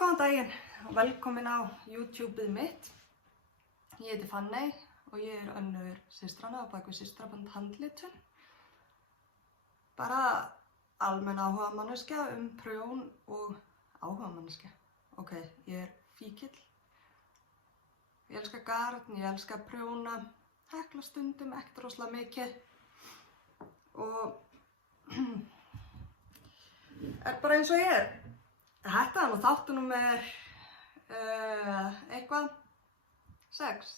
Góðan daginn og velkomin á YouTubeið mitt. Ég heiti Fanney og ég önnur systrana á bak við Systraband handritun. Bara almenn áhugamanneskja prjón og áhugamanneskja. Ok, ég fíkill. Ég elska garn, ég elska að prjóna, hekla stundum, ekkert rosalega mikið. Og bara eins og ég Þetta nú þáttu númer eitthvað 6.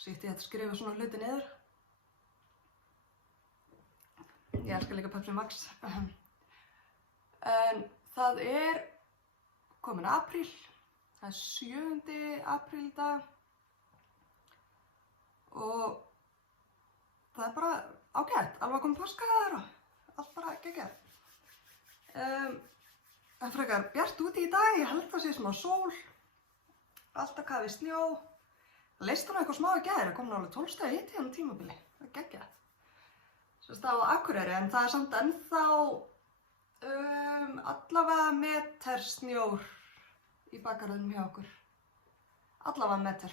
Sýtti ég að skrifa svona hluti niður. Ég elska líka Pepsi Max. En það komin apríl. Það 7. apríl í dag. Og það bara ágætt. Alveg komið páskaðar og allt bara geggjað. Það frekar bjart úti í dag, ég held það sé smá sól, alltaf kafi snjó. Það leist eitthvað smá í gær, það kom nálega 12 stiga hiti á tímabili, það er geggjað. Sérst á Akureyri, en það samt ennþá allavega meter snjór í bakgarðinum hjá okkur. Allavega meter.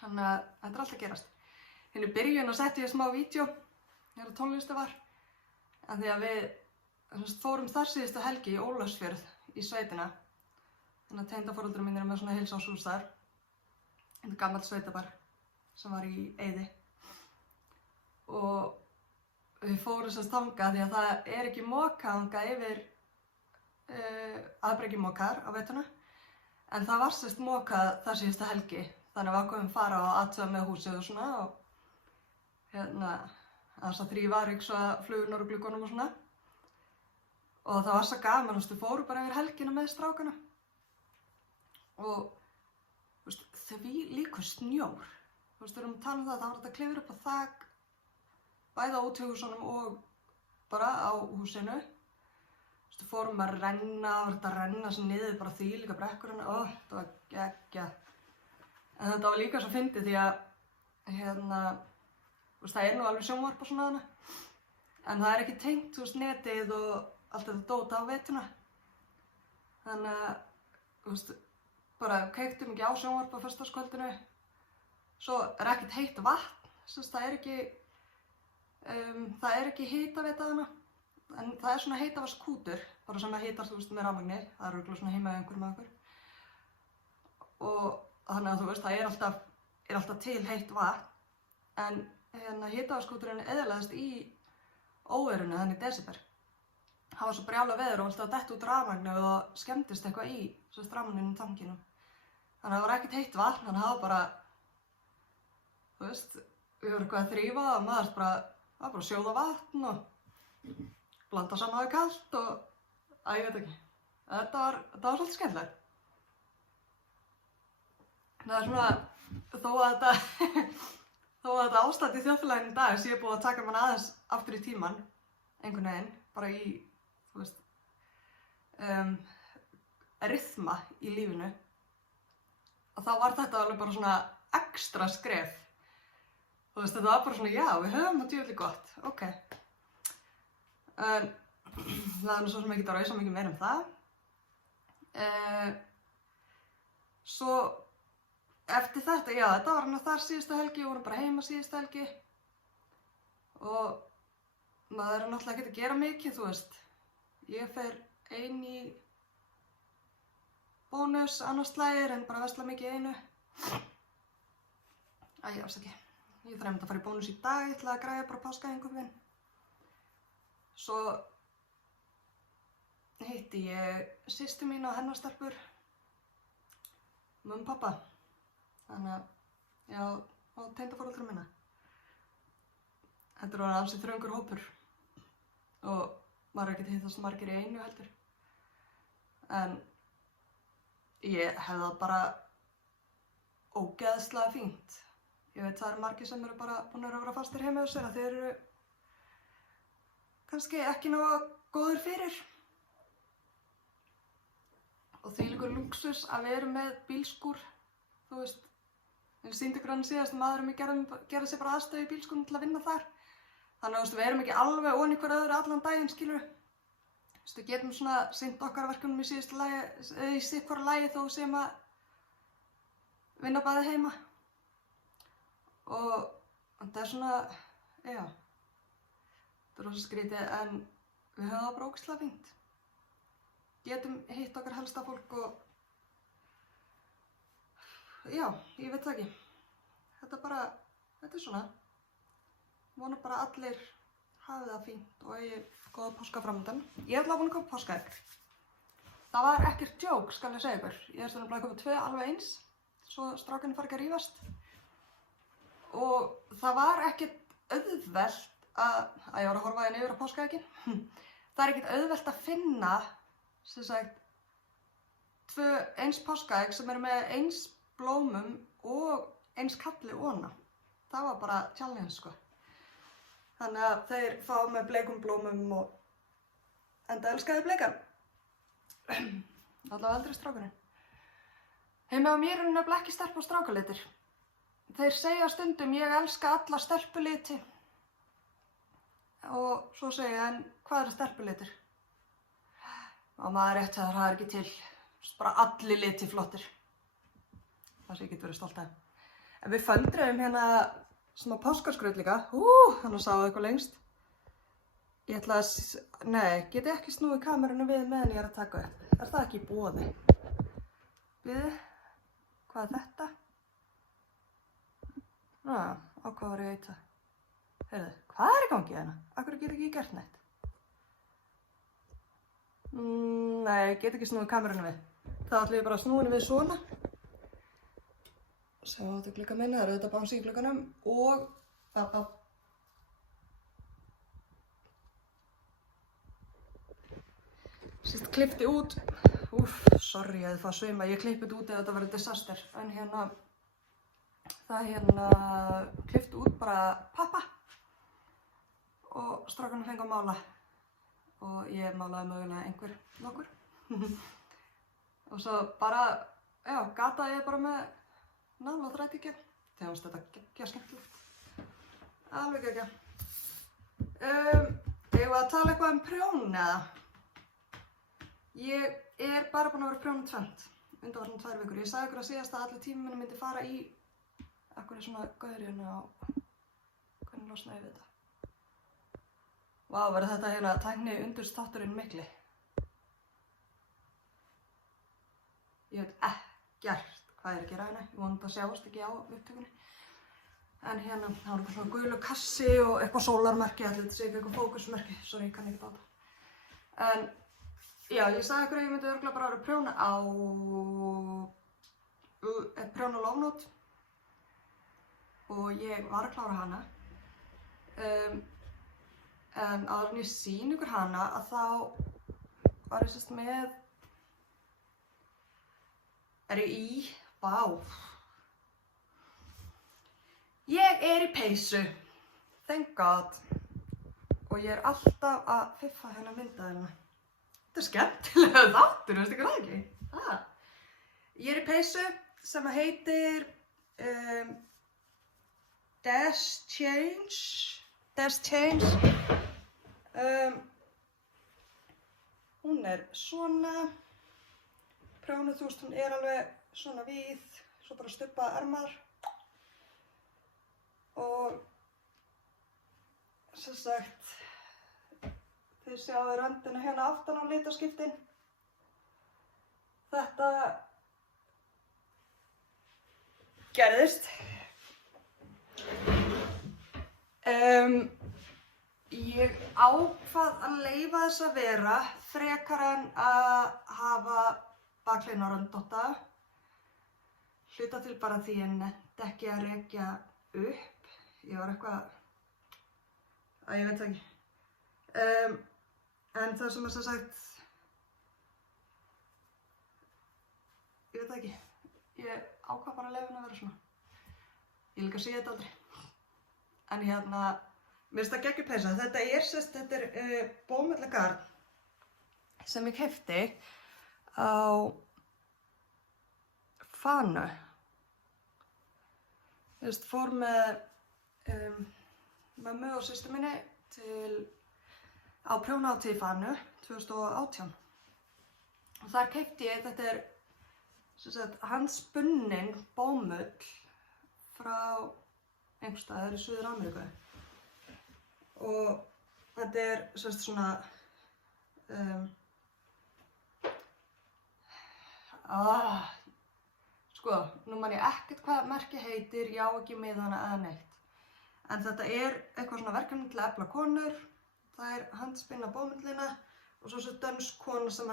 Þannig að þetta alltaf gerast. Í byrjun setti ég smá vídeo, þegar tónlisti var, en því að við fórum þar síðustu helgi í Ólafsfjörð í sveitina. Þannig að tengdaforeldrar mínir með svona heilsárshús þar. Þetta er gamalt sveitabar sem var í eyði. Og við fórum þangað því að það ekki moka þangað yfir, ekki mokar á veturna. En það var mokað þar síðustu helgi. Þannig að við ákváðum fara og athuga með húsið og svona. Og þess að þrífa ryksvað úr gluggunum og svona. Og það var svo gaman, við fórum bara yfir helgina með strákana. Og þvílíkur snjór. Við erum að tala um það var hægt að klifra upp á þak, bæði á útihúsunum og bara á húsinu. Við fórum að renna, það var að renna sér niður bara þvílíka brekkurinn. Það var geggjað. En þetta var líka svo fyndið því að það nú alveg sjónvarp og svona þarna. En það ekki tengt netið og allt þetta dót á veturna. Þannig að, bara kveiktum ekki á sjónvarp á föstudagskvöldinu. Svo ekkert heitt vatn, það ekki hitaveita þarna. En það svona heitavatnskútur, bara sem að hitast með rafmagni. Það örugglega svona heima hjá einhverjum af ykkur. Og þannig að það alltaf til heitt vatn. En hitavatnskúturinn eyðilagðist í óveðrinu þannig í desember. Það var svo brjálað veður og alltaf dett út rafmagni og það skemmdist eitthvað í rafmagninu í tankinum. Þannig að það var ekkert heitt vatn, þannig að það var bara, við vorum eitthvað að þrífa og maður bara sjóða vatn og blanda saman við kalt og, ég veit ekki. Þetta var svolítið skemmtilegt. Það svona, þó að þetta ástand í þjóðfélaginu í dag sé búið að taka mann aðeins aftur í tímann, einhvern veginn, bara í ryþma í lífinu. Og þá var þetta alveg bara svona ekstra skref. Þetta var bara svona, já, við höfum það djöfulli gott, ok. En það svo sem ekki að rausa mikið meira um það. Svo eftir þetta, já, þetta var þar síðustu helgi, við vorum bara heima síðustu helgi. Og maður náttúrulega ekki að gera mikið, Ég fer ein í Bónus annars slagir en bara versla mikið í einu. Afsaki. Ég þarf einmitt að fara í Bónus í dag, ég ætla að græja bara páskaæðingum minn. Svo hitti ég systur mín og hennar stelpur, mömmu og pabba. Þannig að, já, og tengdaforeldrar minna. Þetta var ansi þröngur hópur. Og maður ekki hittast margir í einu heldur. En ég hef það bara ógeðslega fínt. Ég veit það margir sem bara búin að vera fastir heima hjá sér að þeir kannski ekki nógu góðir fyrir. Og þvílíkur lúxus að við erum með bílskúr, ég sýndi ykkur hann síðast að maðurinn gerði sér bara aðstöðu í bílskúrnum til að vinna þar. Þannig að við erum ekki alveg ofan í hver öðru allan daginn, skilurðu. Við getum svona sinnt okkar verkefnum í sitt hvora lagi þó sem að vinna bæði heima. Og það er svona, já, það er rosa skrítið en við höfum það bara ógeðslega fínt. Getum hitt okkar helsta fólk og, já, ég veit það ekki. Þetta er svona. Vona bara að allir hafi það fínt og eigi góða páska framundan. Ég ætla að búin að koma páskaegg. Það var ekkert djók, skal ég segja ykkur. Ég er stundum að koma 2 alveg eins, svo strákarnir fara ekki að rífast. Og það var ekkert auðvelt að ég var að horfa hérna yfir á páskaeggin. Það er ekkert auðvelt að finna, sem sagt, 2 eins páskaegg sem eru með eins blómum og eins kalli ofan á. Það var bara challenge, sko. Þannig að þeir fá með bleikum blómum og enda elskaði bleikan. Allavega eldri strákurinn. Heima á mér er nefnilega ekki stelpu og strákalitir. Þeir segja stundum ég elska alla stelpuliti. Og svo segja en hvað eru stelpulitir? Og maður rétt að það er ekki til. Bara allir liti flottir. Það sé ég get verið stolt af. En við föndruðum hérna smá páskaskraut líka. Þannig að sáðu eitthvað lengst. Ég ætla að, nei, get ég ekki snúið kamerunum við meðan ég er að taka upp. Er það ekki í boði? Biðu, hvað er þetta? Á hvað var ég að eita? Heyrðu, hvað er í gangi hérna? Akkur get ekki gert neitt? Nei, get ekki snúið kamerunum við. Það ætla ég bara að snúa henni við svona. Sjá þetta glugga minni, það eru þetta bánsi í glugganum og Sýst klippti út, sorry að þið fá svima, ég klippið út ef þetta verður disaster, en það klippti út bara pappa og strákunum fengu að mála og ég málaði mögulega nokkur og svo bara, já, gataði ég bara með nála og þrætti gegn, þegar fannst þetta geggja skemmtilegt, alveg geggja. Ég var að tala eitthvað prjón eða? Ég er bara búin að vera prjóna tvennt undanfarnar 2 vikur. Ég sagði ykkur að síðast að allir tíminn minni myndi fara í akkur svona gaurinn á hvernig losna ég við þetta. Vá, verður þetta hérna tækni undirstátturinn mikli. Ég veit ekkert hvað ég er að gera hérna. Ég vonandi að sjáast ekki á upptökunni. En hérna, það var eitthvað svona gulu kassi og eitthvað sólarmerki, þetta sé ekki eitthvað fókusmerki. Sorry, ég kann ekki báta. En já, ég sagði ykkur að ég myndi örugglega bara vera að prjóna lofnót og ég var að klára hana. En áður en ég sýni ykkur hana að þá var ég sérst með, vá. Ég er í peysu, thank God, og ég er alltaf að fiffa hennar myndaðina. Þetta er skemmtilega þáttur, veistu hvað það ekki? Ég er í peysu sem heitir Dash Change. Hún er svona, prjónuð, þú veist, hún er alveg svona víð, svo bara stubba ermar. Og sem sagt, þið sjáðu röndina hérna aftan á litaskiptin. Þetta gerðist. Ég ákvað að leyfa þess að vera frekar en að hafa bakleina röndótta. Hluta til bara því ég nennti ekki að rekja upp. Ég var eitthvað, ég veit það ekki. En það sem sem sagt, ég veit það ekki, ég ákvað bara að leyfa henni að vera svona. Ég líka sé þetta aldrei. En hérna, mér finnst það geggjur peysa. Þetta er bómullargarn sem ég keypti á Fanu. Fór með mömmu og systur minni til á prjónahátíð í Fanu 2018. Og þar keypti ég, þetta er sem sagt handspunnin bómull frá einhvers staðar í Suður-Ameríku. Og þetta er sem sagt svona sko, nú man ég ekkert hvað merkið heitir, já ekki miðana eða neitt. En þetta er eitthvað svona verkefni til að efla konur, það er handspinna bómullina og svo dönsk kona sem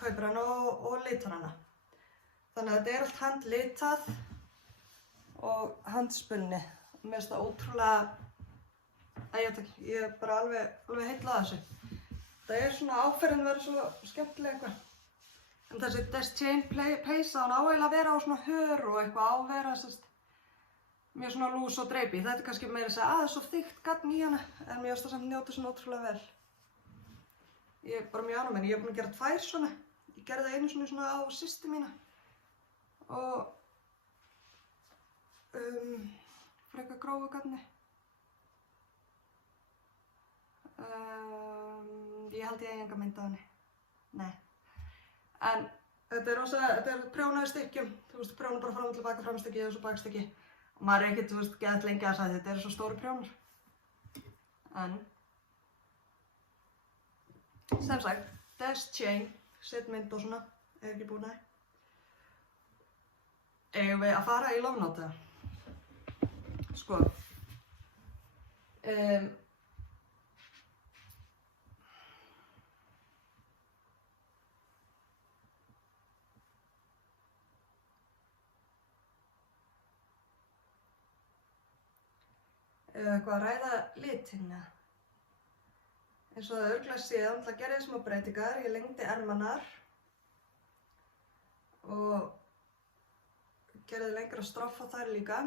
kaupir hana og litar hana. Þannig að þetta er allt handlitað og handspunni. Mér finnst það ótrúlega, ég er bara alveg heillað af þessu. Það er svona áferðin verið svo skemmtileg eitthvað. En þessi Deschain peysa, hún á eiginlega að vera á svona hör og eitthvað á að vera mjög svona lús og dreipi. Þetta er kannski meira að segja aðeins svo þykkt gagn í hana, en mér finnst það samt njóta svona ótrúlega vel. Ég er bara mjög ánægð með henni. Ég er búin að gera 2 svona. Ég gerði það einu svona á systur mína. Og frekar grófu gagni. Ég held ég enga mynd af henni. Nei. En þetta er prjónaði stykkjum, þú veist, prjóna bara fram og tilbaka framstykki og svo bakstykki. Og maður er ekkert, þú veist, geðt lengi að segja þetta eru svo stóru prjónar. En, sem sagt, Deschain, setmynd og svona, ekki búin að. Eigum við að fara í Love Note? Sko. Eitthvað að ræða litina. Eins og það örugglega séð, það gerði smá breytingar, ég lengdi ermarnar og gerði lengra stroff á þær líka.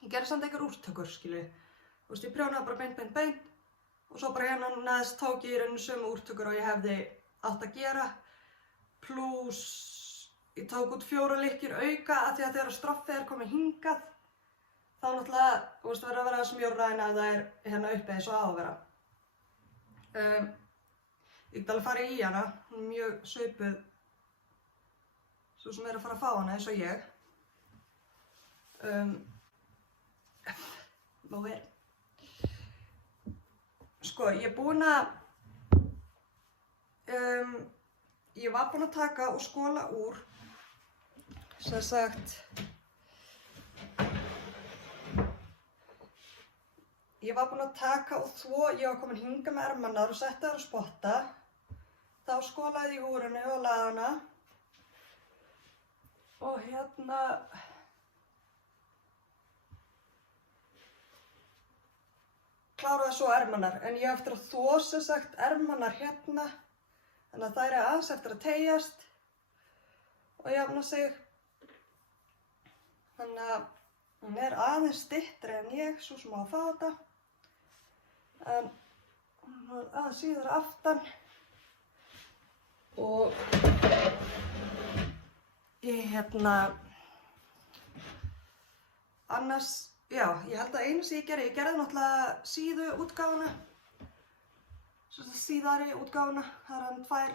Ég gerði samt einhver úrtökur, skilju. Þú veist, ég prjónaði bara beint og svo bara hérna neðst tók ég í rauninu sömu úrtökur og ég hefði átt að gera. Plús ég tók út 4 lykkjur auka af því að þegar stroffið er komið hingað þá náttúrulega, þú veist, verður að vera smjórra en að það er hérna uppi eins og á að vera. Ég get alveg farið í hana, hún er mjög svipuð svo sem er að fara að fá hana eins og ég. Nú er. Sko, ég er búin að, ég var búin að taka og skola úr, sem sagt, ég var búin að taka og ég var komin hingað með ermarnar og setti þær á spotta. Þá skolaði ég úr henni og lagði hana. Og hérna kláraði svo ermarnar. En ég á eftir að þvo sem sagt ermarnar hérna. Þannig að þær eru aðeins eftir að teygjast og jafna sig. Þannig að hún er aðeins styttri en ég, svo sem á að fá þetta. En hún var aðeins síður aftan og ég annars, já, ég held að einu sem ég gerði náttúrulega síðu útgáfuna, síðari útgáfuna, það er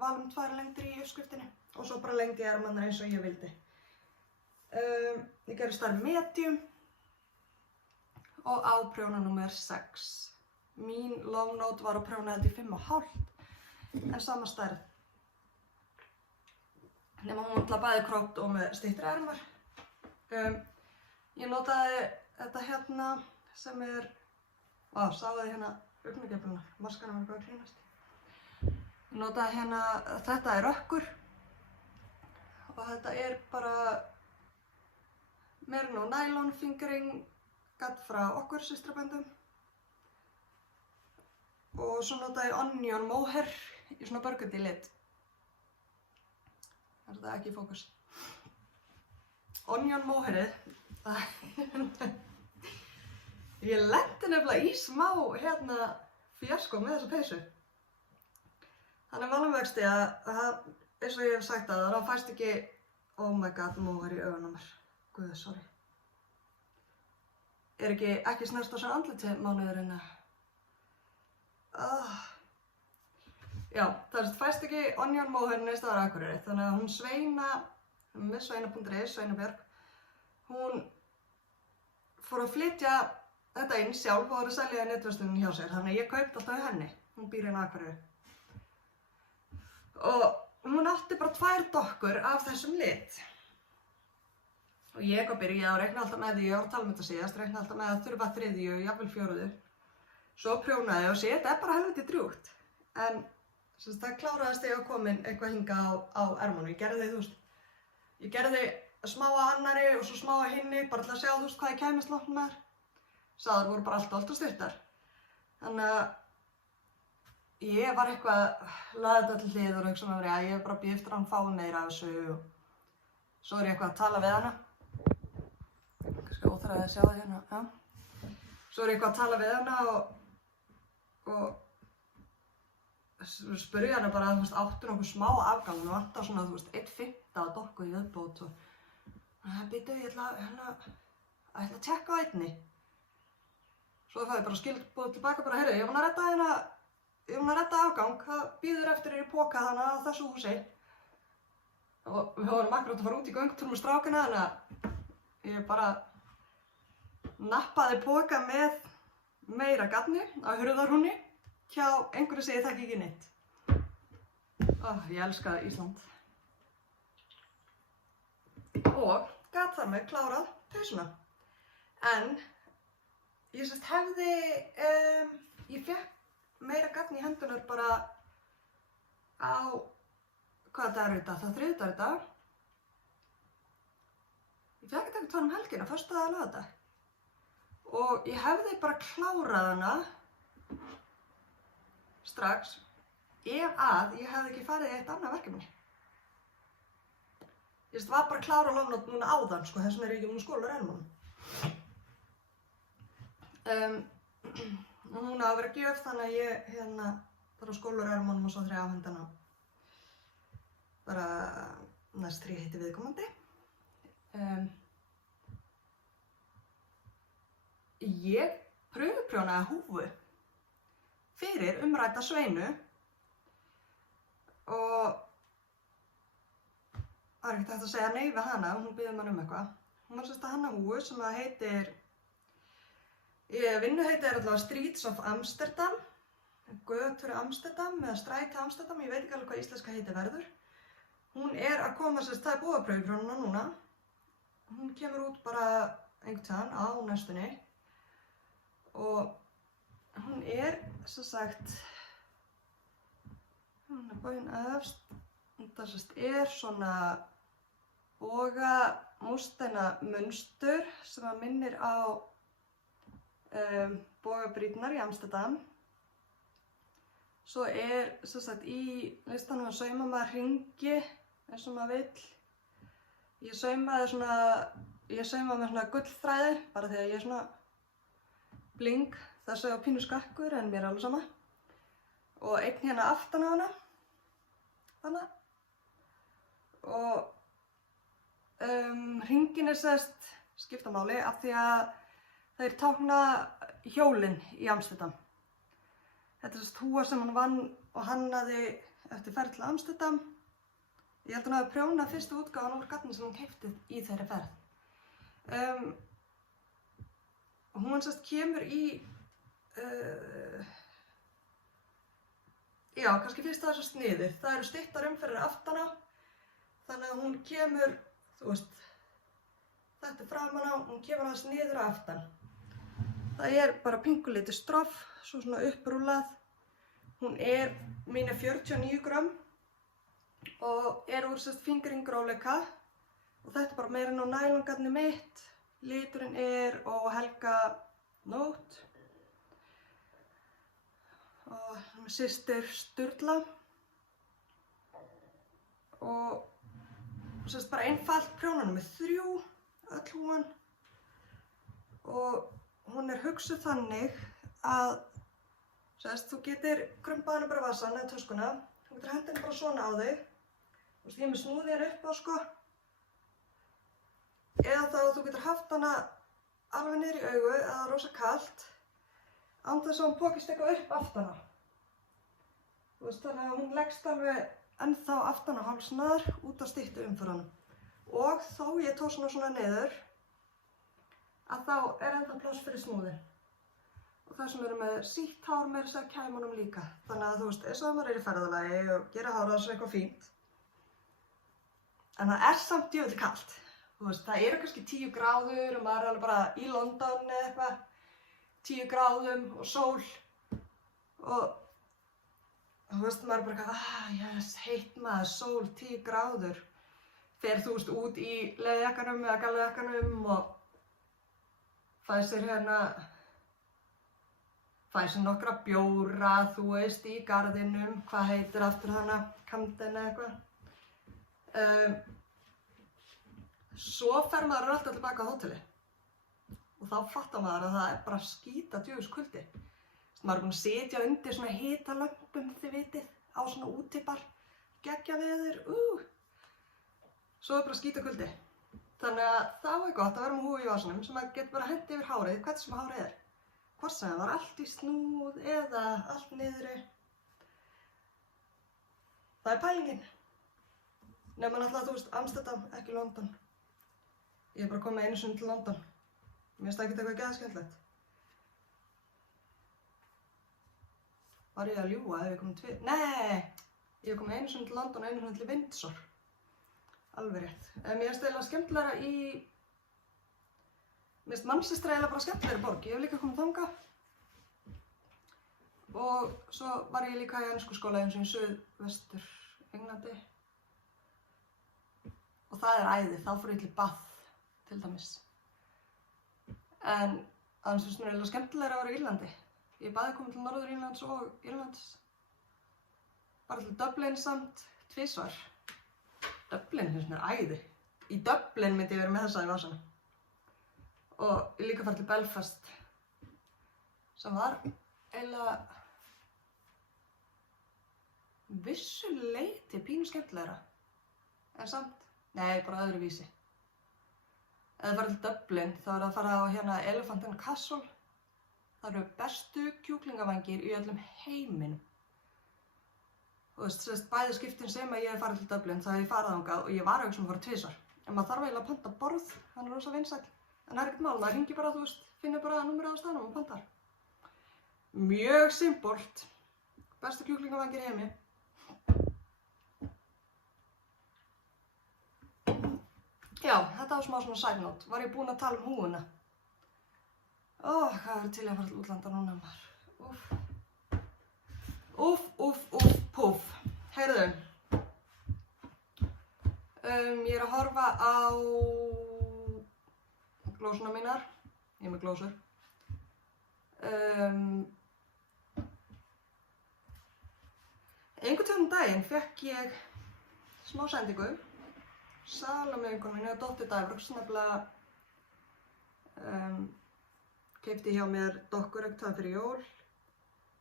valum 2 lengdir í uppskriftinni og svo bara lengdi ég ermarnar eins og ég vildi. Ég gerði stærð medium og á prjóna númer 6. Mín Love Note var á prjóna held í 5,5 en sama stærð. Nema hún náttúrulega bæði krótt og með styttri ermar. Ég notaði þetta hérna sem er, sáðu þið hérna augnagefluna, maskan var eitthvað að klínast. Ég notaði hérna, þetta er rökkur og þetta er bara Merino nylon fingering gatt frá okkur systraböndum. Og svo notaði ég onion mohair í svona burgundy lit. Er þetta ekki í fókus? Onion mohairið, ég lenti nefnilega í smá fíaskó með þessa peysu. Þannig vanum vexti að eins og ég hef sagt að það fæst ekki, oh my god, mohair í augun á mér. Guð, sorry. Er ekki snert á sér andliti mánuðurinn? Já, það fæst ekki Onion Mohair neins staðar á Akureyri, þannig að hún Sveina, með sveina.is, Sveina Björk, hún fór að flytja þetta inn sjálf og var að selja í netversluninni hjá sér, þannig að ég kaupti alltaf hjá henni, hún býr hérna á Akureyri. Og hún átti bara 2 dokkur af þessum lit. Og ég byrjaði að reikna alltaf með því, ég var að tala um þetta síðast, reikna alltaf með að þurfa 3., jafnvel 4. Svo prjónaði ég og sé, þetta bara helviti drjúgt. En það kláraðist þegar ég var komin eitthvað hingað á ermunum. Ég gerði smá að annarri og svo smá að hinni, bara til að sjá hvað ég kæmist langt með þær. Sáðar voru bara alltaf styrtar. Þannig að ég var eitthvað, laði þetta til hlið og hugsa með mér, já, ég bara býð eftir að hann fái meira af þessu og svo ég eitthvað að tala við hana. Kannski óþægilegt að sjá það hérna, já. Svo ég eitthvað að tala við hana og spurði hana bara að áttu nokkuð smá afgang og vantar svona, 1/5 af dokku í viðbót og býtu, ég ætla að tjekka á einni. Svo fæði ég bara skilboð tilbaka bara, heyrðu, ég var að redda afgang, það býður eftir í póka þannig á þessu húsi. Og við vorum akkurat að fara út í göngutúr með strákana, þannig að ég bara nappaði póka með meira garni á hurðarhúnni hjá einhverju sem ég þekki ekki neitt. Ég elska Ísland. Og gat þar með klárað peysuna. En ég ég fékk meira garn í hendunar bara á, hvaða dagur er þetta? Það 3. dagur í dag. Ég fékk þetta eitthvað um helgina, föstudag eða laugardag. Og ég hefði bara klárað hana strax ef að ég hefði ekki farið í eitt annað verkefni. Ég var bara klára á lofnót núna áðan, þess vegna er ég ekki múin skóla á ermunum. Hún á að vera gjöf, þannig að ég þarf að skóla á ermunum og svo þarf ég að afhenda hana bara næst 3 hitti viðkomandi. Ég pröfuprjónaði húfu fyrir umrædda Sveinu og það er ekkert hægt að segja nei við hana, hún biður mann um eitthvað. Hún var að hanna húfu sem að heitir, vinnuheitið er allavega Streets of Amsterdam, götur Amsterdam eða stræti Amsterdam, ég veit ekki alveg hvað íslenska heitið verður. Hún er að koma, það er búið að pröfuprjóna núna. Hún kemur út bara einhvern tíðan á næstunni og hún er, hún er bóin efst. Það er svona boga múrsteina munstur sem að minnir á bogabrýrnar í Amsterdam. Svo er í listanum að sauma maður hringi eins og maður vill. Ég saumaði með svona gullþræði bara því að ég er svona bling. Þessi á pínu skakkur en mér er alveg sama. Og einn hérna aftan á hana. Þannig. Og hringin er skipta máli af því að þeir tákna hjólin í Amsterdam. Þetta er húfa sem hann vann og hannaði eftir ferð til Amsterdam. Ég held að hann hafi prjónað fyrstu útgáfan úr garni sem hann keypti í þeirri ferð. Hún kemur í, kannski fyrst að þessu sniði. Það eru styttar umferðir aftan á, þannig að hún kemur, þetta er framan á, hún kemur aðeins niður á aftan. Það er bara pingulítið stroff, svo svona upprúllað. Hún er 49 grömm og er úr fingringróleika og þetta er bara meira en á nælongarni mitt. Liturinn er og Helga Nótt og systir Sturla og bara einfalt prjónanúmer 3, öll húfan og hún er hugsuð þannig að þú getur krumpað hana bara í vasann eða töskuna, þú getur hendið hana bara svona á þig, ég er með snúðið hérna upp á eða þá þú getur haft hana alveg niður í augu eða rosa kalt án þess að hún pókist eitthvað upp aftana. Þú veist, þannig að hún leggst alveg ennþá aftan á hálsnar út á styttu umfyranum. Og þó ég tók svona niður, að þá er ennþá pláss fyrir snúðinn. Og það sem eru með sítt hár meira að segja kæma honum líka. Þannig að þú veist, eins og að maður er í ferðalagi og gera hárið þessu eitthvað fínt. En það er samt djöfull kalt. Þú veist, það eru kannski 10 gráður og maður er alveg bara í London eða eitthvað. 10 gráðum og sól. Og þú veist, maður er bara eitthvað, yes, heitt maður, sól, 10 gráður. Fer þú veist út í leðurjakkanum eða gallajakkanum og fæ sér nokkra bjóra, þú veist, í garðinum, hvað heitir aftur hana, Camden eða eitthvað. Svo fer maður alltaf tilbaka á hóteli og þá fattar maður að það er bara skíta djöfuskuldi. Maður er búinn að sitja undir svona hitalömpum, þið vitið, á svona útibar, geggjaveður, Svo er bara skíta kuldi. Þannig að þá er gott að vera með húfu í vasanum sem maður getur bara hent yfir hárið, hvernig sem hárið er. Hvort sem það var allt í snúð eða allt niðri. Það er pælingin. Nema náttúrulega, þú veist, Amsterdam, ekki London. Ég er bara komið einu sinni til London. Mér finnst það ekkert eitthvað geðskemmtilegt. Var ég að ljúga, hef ég komið Nei! Ég hef komið einu sinni til London og einu sinni til Windsor. Alveg rétt. Mér finnst eiginlega skemmtilegra Mér finnst Manchester eiginlega bara skemmtilegri borg. Ég hef líka komið þangað. Og svo var ég líka í enskuskóla eins og í Suðvestur Englandi. Og það er æði, þá fór ég til Bath, til dæmis. En annars finnst mér eiginlega skemmtilegra að vera í Írlandi. Ég bæði komið til Norður Írlands og Írlands. Bara til Dublin samt 2 svar. Dublin finnst mér æði. Í Dublin myndi ég vera með þessa í vasanum. Og ég líka farið til Belfast. Sem var eiginlega vissu leyti pínu skemmtilegra. En samt. Nei, bara öðruvísi. Ef það farið til Dublin, þá er það að fara á hérna Elephant and Castle. Það eru bestu kjúklingavangir í öllum heiminum. Þú veist, bæði skiptin sem að ég hef farið til Dublin, þá hef ég farið þangað og ég var að fara 2 svar. En maður þarf eiginlega að panta borð, hann er rosa vinsæll. En það er ekkert mál, maður hringir bara, þú veist, finnur bara númerið á staðnum og pantar. Mjög simpult. Bestu kjúklingavangir í heimi. Já, þetta var smá svona side note. Var ég búin að tala húfuna? Hvað er til að fara til útlanda núna, maður? Puff. Heyrðu. Ég er að horfa á glósuna mínar. Ég er með glósur. Einhvern tímann daginn fékk ég smá sendingu. Salome vinkonu minni og Dóttir Dæfröks nefnilega keypti hjá mér dokkurauktað fyrir jól.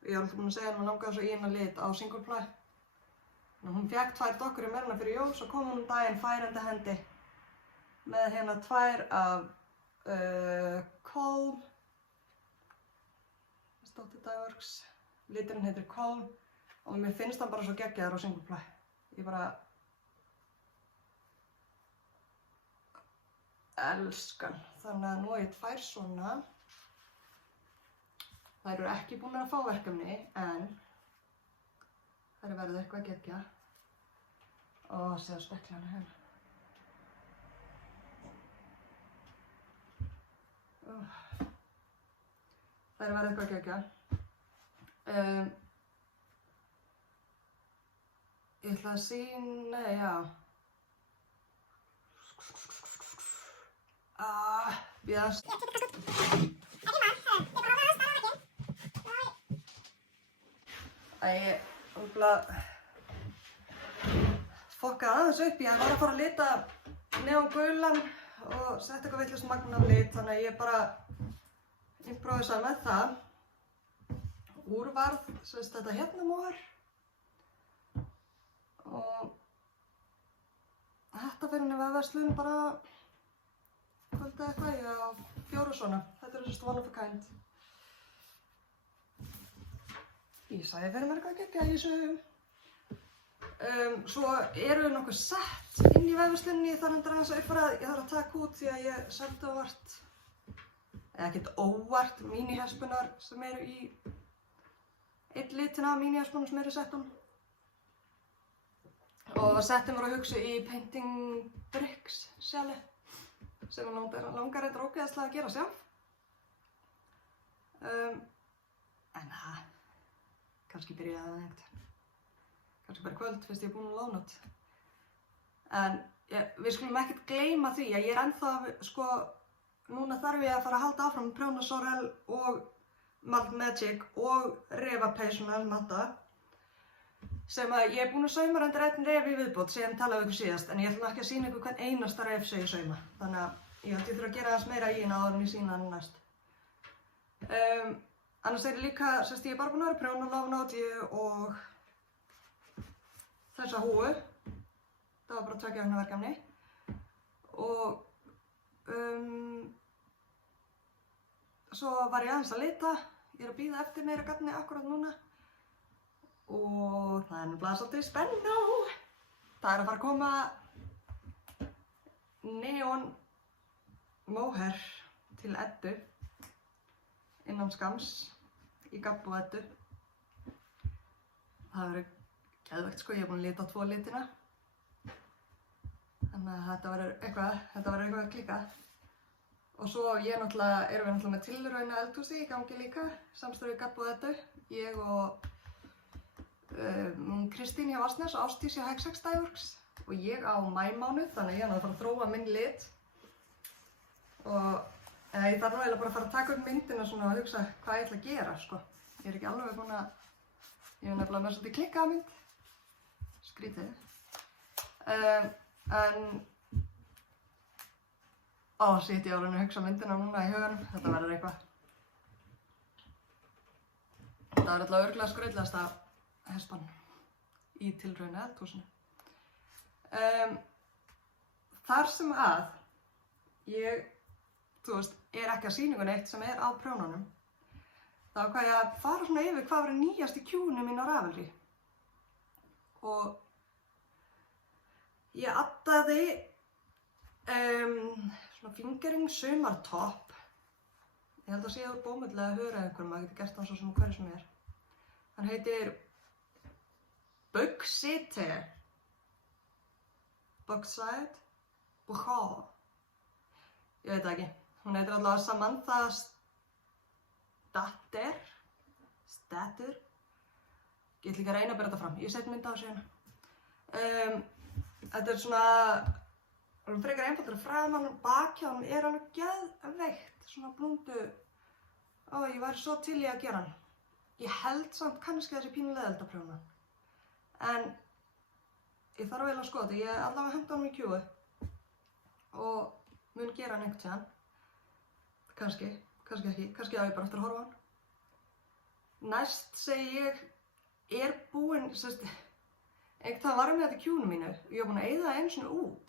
Ég var alltaf búin að segja henni að langaði svo í hennar lit á single ply. Hún fékk 2 dokkur í mörna fyrir jól, svo kom hún daginn færandi hendi með hérna 2 af Colm. Dóttir Dæfröks. Liturinn heitir Colm og mér finnst hann bara svo geggjaður á single ply. Ég bara elskan. Þannig að nú er ég 2 svona. Þær eru ekki búin að fá verkefni, en þær verða eitthvað að gegja. Séu speklana hérna. Þær verða eitthvað að gegja. Ég ætla að sýna, já. Bíðast. Ég fokkaði aðeins upp. Ég var að fara að lita neongaulan og setja eitthvað vitlaust magn af lit, þannig að ég bara improvisaði með það. Úr varð þetta hérna mór og þetta fyrir nefn að verslun bara kvöldið eitthvað, ég á 4 svona. Þetta er one of a kind. Ég sagði fyrir mér eitthvað að gegja í þessu. Svo eru nokkuð sett inn í vefverslunni, það er endur aðeins að uppfæra, ég þarf að taka út því að ég seldi óvart, eða ekkert óvart, mínihespunar sem eru í einn litina af mínihespunum sem eru í settum. Og settin var að hugsa í Painting Bricks sjali, sem langar eitthvað ógeðslega að gera sjálf. En það, kannski byrjaði það einhvern. Kannski bara kvöld, fyrst ég er búin að lána út. En við skulum ekkert gleyma því að ég er ennþá, sko, núna þarf ég að fara að halda áfram með Prjóna Sorel og Malt Magic og refapeysuna Matta, sem að ég er búin að sauma reyndar einn ref í viðbót sem ég talaði um ykkur síðast, en ég ætla ekki að sýna ykkur hvern einasta ref sem ég sauma. Þannig að ég held ég þurfa að gera aðeins meira í hérna áður en ég sýna hann næst. Annars er ég líka, sérst ég er bara búin að vera prjóna lofnáttíu og þessa húfu. Það var bara 2 vikna verkefni. Og svo var ég aðeins að lita. Ég er að bíða eftir meira gagni akkurat núna. Og það er nefnilega svolítið spenna. Það er að fara að koma neon mohair til Eddu innan skamms í Gabbo Eddu. Það verður geðvegt sko, ég er búin að lita á 2 litina. Þannig að þetta verður eitthvað að klika. Og svo erum við náttúrulega með tilrauna eldhúsi í gangi líka, samstarfi Gabbo Eddu. Ég og Kristín hjá Vatnsnes og Ásdís hjá Hexax Dyeworks og ég á maímánuð, þannig að ég er að fara að þróa minn lit. Og ég þarf nú eiginlega bara að fara að taka upp myndina svona og hugsa hvað ég ætla að gera, sko. Ég er ekki alveg búin að, ég hef nefnilega með svolítið klikkaða mynd. Skrítið. Sitt ég alveg að hugsa myndina núna í huganum, þetta verður eitthvað. Þetta verður alltaf örugglega skrautlegasta hespan í tilrauna eldhúsinu. Þar sem að ég, er ekki að sýningunni eitt sem er á prjónunum, þá ákvað ég að fara svona yfir hvað var nýjast í Q-inu mín á Ravelry. Og ég addaði svona fingering sumartopp. Ég held að sé úr bómullega að höra einhverjum, maður getur gert hann svo sem hverju sem er. Hann heitir Bauxite. Bauxite? Bouchard. Ég veit það ekki. Hún heitir allavega Samantha Statter. Ég ætla ekki að reyna að bera þetta fram. Ég set mynd á þessu hérna. Þetta er svona frekar einfaldur framan, bakhjá hann er alveg geðveikt, svona blúndu. Ég væri svo til í að gera hann. Ég held samt kannski þessi pínu leiðilegt að prjóna hann. En ég þarf eiginlega að skoða þetta. Ég allavega henda honum í Q-u og mun gera hann einhvern tíðan. Kannski ekki, kannski á ég bara eftir að horfa á hann. Næst segi ég, er búinn, einhvern veginn var ég með þetta í Q-inu mínu og ég var búin að eyða það einu sinni út.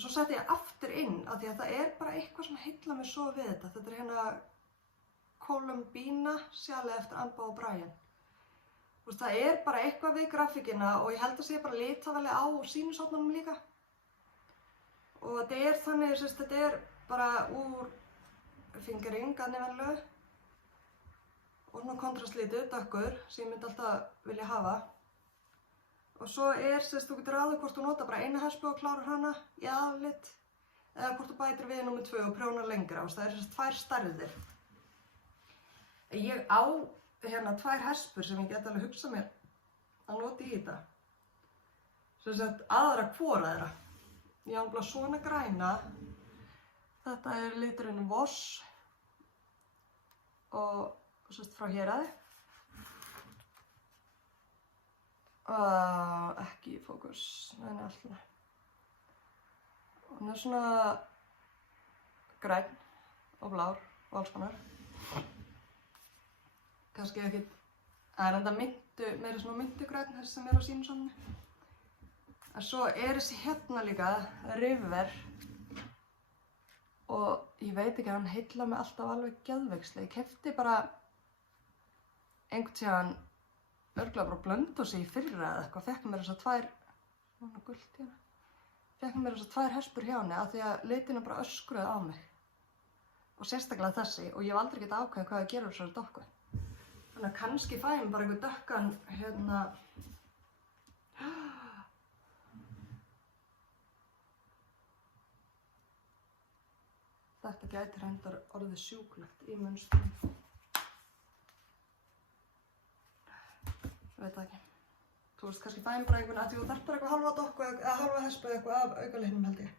Svo setti ég aftur inn af því að það er bara eitthvað sem heillar mig svo við þetta. Þetta er hérna Columbina sjali eftir Amba og Brian. Það er bara eitthvað við grafíkina og ég held að sé bara litavali á sínusotnunum líka. Og þetta er þannig, þetta er bara úr fingering að nefnilegu og svona kontrastlítið, dökkur, sem ég myndi alltaf vilja hafa. Og svo þú getur ráðið hvort þú nota bara eina hespu og klárar hana í aðlit eða hvort þú bætir við númer 2 og prjónar lengra. Það er 2 stærðir. Ég á hérna 2 hespur sem ég get alveg hugsað mér að nota í þetta. Aðra hvora þeirra. Ég á nefnilega svona græna. Þetta er liturinn Voss og frá Héraði. Ekki í fókus, en alltaf. Hún er svona grænn og blár og alls konar. Kannski ekki, það er enda meira svona myndugrænn þessi sem er á sínusotnunni. En svo er þessi hérna líka, River. Og ég veit ekki, hann heillar mig alltaf alveg geðveikslega. Ég keypti bara einhvern tíðan örugglega bara Blönduósi í fyrra eða eitthvað, fékk mér þessar tvær, svona gult hérna, fékk mér þessar tvær hespur hjá henni af því að litina bara öskruðu á mig. Og sérstaklega þessi, og ég hef aldrei getað ákveðið hvað ég gerur þessari dokku. Þannig að kannski fæ ég bara einhver dökkan, hérna, þetta gæti reyndar orðið sjúklegt í munstrinu. Ég veit það ekki. Þú veist, kannski fæ ég bara einhvern, að því þú þarf bara eitthvað hálfa dokku eða hálfa hespu eða eitthvað af aukaleiknum held ég.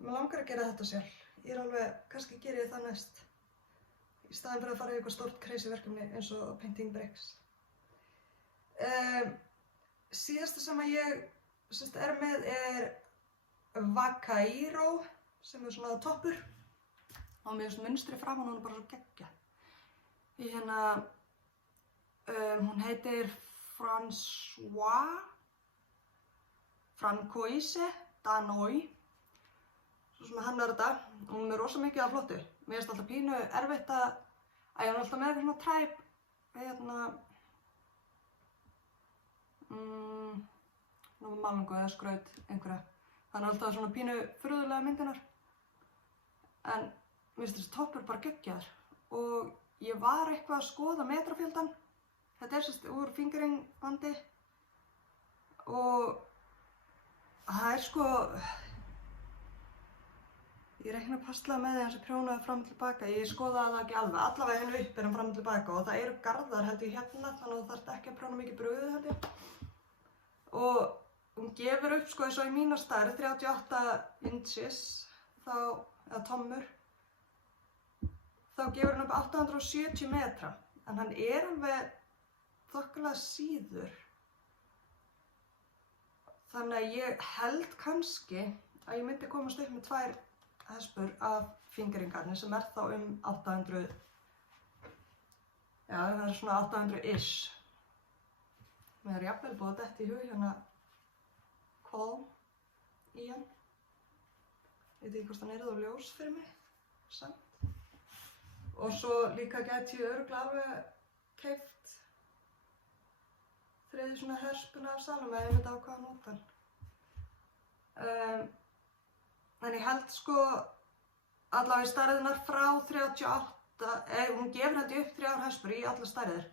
Mér langar að gera þetta sjálf. Ég er alveg, kannski geri ég það næst. Í staðinn fyrir að fara í eitthvað stórt crazy verkefni eins og Painting Bricks. Síðasta sem að ég er með er Vaqueiro, sem er svona toppur. Og mér finnst munstrið framan hún bara svo geggjað. Ég hérna, hún heitir Francoise Danoi. Svo sem hann þetta, og hún er rosa mikið af flottu. Mér finnst alltaf pínu erfitt að ég er alltaf með eitthvað svona træp, hérna, malningu eða skraut einhverja. Þannig alltaf svona pínu furðulega myndinar. En mér finnst þessi toppur bara geggjaður. Og ég var eitthvað að skoða metrafjöldan. Þetta er sérst úr fingering bandi. Og það er sko, ég reikna passlega með því hans að prjónaði fram og tilbaka. Ég skoðaði það ekki alveg. Allavega henni upp er hann fram og tilbaka og það eru garðar held ég hérna, þannig að þú þarft ekki að prjóna mikið brugðið held ég. Og hún gefur upp sko eins og í mína stærð, 38 inches, eða tommur. Þá gefur hann upp 870 metra. En hann er alveg þokkalega síður. Þannig að ég held kannski að ég myndi komast upp með 2 hespur af fingeringarnir sem er þá 800, já það er svona 800-ish. Mér er jafnvel búið að detta í hug hérna Colm í hann. Ég veit ekki hvort hann er það ljós fyrir mig, samt. Og svo líka gæti ég örugglega alveg keypt þriðju svona hespuna af Salome ef ég myndi ákveða að nota hann. En ég held sko allavega í stærðirnar frá 38, hún gefur held ég upp 3 hespur í alla stærðir.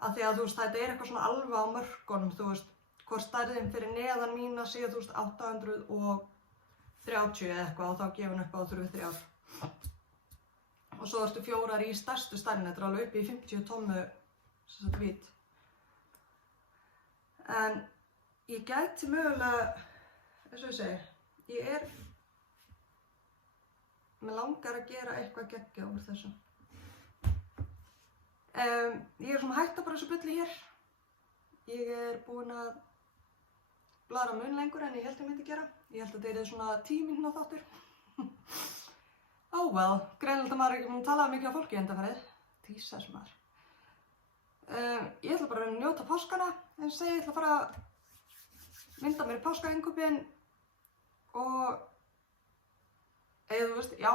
Af því að þú veist, þetta er eitthvað svona alveg á mörkunum, þú veist, hvort stærðin fyrir neðan mína sé þú veist 830 eða eitthvað og þá gefur hún upp á 3. Og svo ertu 4 í stærstu stærðin, þetta er alveg upp í 50 tommu sem sagt vít. En ég gæti mögulega, eins og ég segi, mér langar að gera eitthvað geggjað úr þessu. Ég er svona hætt að bara þessu bulli hér. Ég er búin að bladra mun lengur en ég held ég myndi gera. Ég held að þetta er svona 10 mínútna þáttur. Oh well, greinilegt að maður er ekki búin að tala mikið á fólki undanfarið. Jesus maður. Ég ætla bara að njóta páskana, en ég ætla að fara að mynda mér páskainnkaup og eða þú veist, já,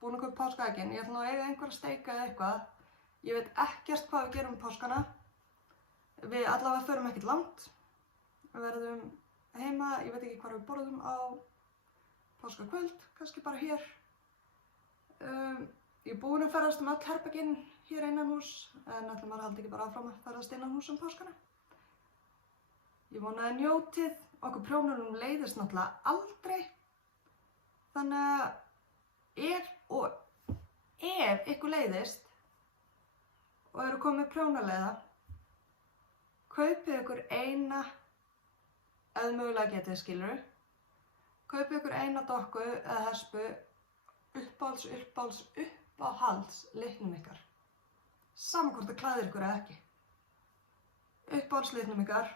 búin að kaupa páskaeggin. Ég ætla nú að eiga einhverja steika eða eitthvað. Ég veit ekkert hvað við gerum páskana. Við allavega förum ekkert langt. Við verðum heima, ég veit ekki hvar við borðum á páskakvöld, kannski bara hér. Ég er búin að ferðast öll herbergin hér innanhús, en ætli maður haldi ekki bara áfram að ferðast innanhús páskana. Ég vona að njótið, okkur prjónunum leiðist náttúrulega aldrei. Þannig að ef ykkur leiðist og eru komið prjónaleiða, kaupið ykkur eina, eða mögulega getið skilurðu, kaupið ykkur eina dokku eða hespu uppáhalds litnum ykkar. Sama hvort það klæðir ykkur eða ekki. Uppáhalds litnum ykkar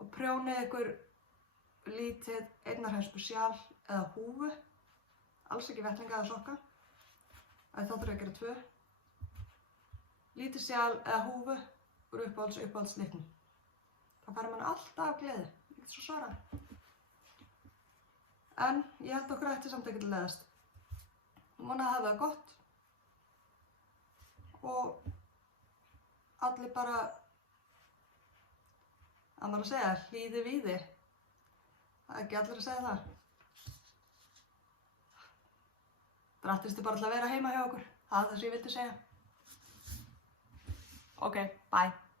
og prjónið ykkur lítið einnarhespu sjal eða húfu, alls ekki vettlinga eða sokka, þá þurfa að gera 2. Lítið sjal eða húfu úr uppáhalds litnum. Þá fær mann alltaf gleði, ég get svo svarað. En ég held okkur ætti samt ekki til leiðast. Ég vona að hafa það gott og allir bara, að maður að segja, hlýði víði. Það er ekki allir að segja það. Drattistu bara til að vera heima hjá okkur. Það er það sem ég vildi segja. Ok, bye.